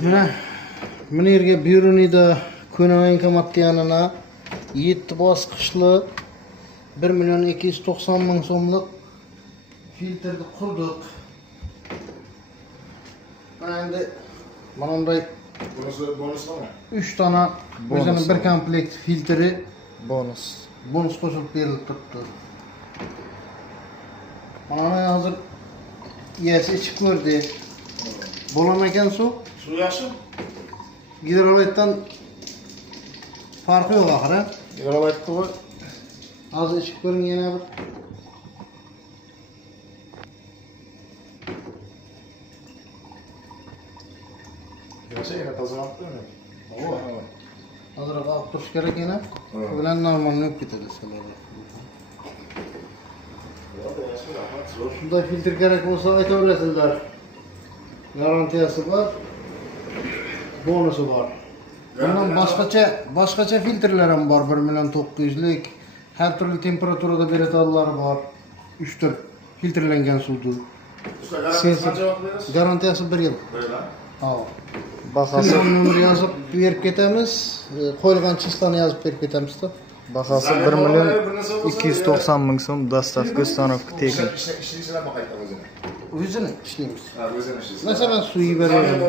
Mana yerga Byurunida ko'nagan qimmat yanına 7 bosqichli 1.290.000 so'mlik filtrni qurdik. Mana endi mana bunday bonusmi? 3 tane o'zining bir komplekt filtri Bonus qo'shilib berilib turibdi. Mana hozir iyasi ichib ko'rdi. Bo'lamagan suv. Suv yaxshi? Gidrolaytdan farqi yo'q axir. Gidrolaytni qo'y. Hozir ichib ko'ring yana bir. Yaxshi, yana tozalabdi-mi? Hozir olib turish kerak yana. Bu bilan normal bo'lib ketadi sizlarga. Shunday filtr kerak bo'lsa aytaverasizlar. Garantiyasi bor. Bonusi bor. Bundan boshqacha filtrlar ham bor 1.900 lik. Har turli temperaturada beradilari bor. 3 tur filtrlangan suvdir. Garantiyasi qancha vaqt berasiz? Garantiyasi 1 yil. Ha. bahası Telefon yozib berib ketamiz. Qo'yilgan chistani yozib berib ketamiz-da. bahası 1.290.000 so'm dostavka uстановka tekin. İşleyiciler mi qayta o'zini? O'zini ishlaymiz. Ha, o'zini ishlaysiz. Masalan, suv beraveramiz.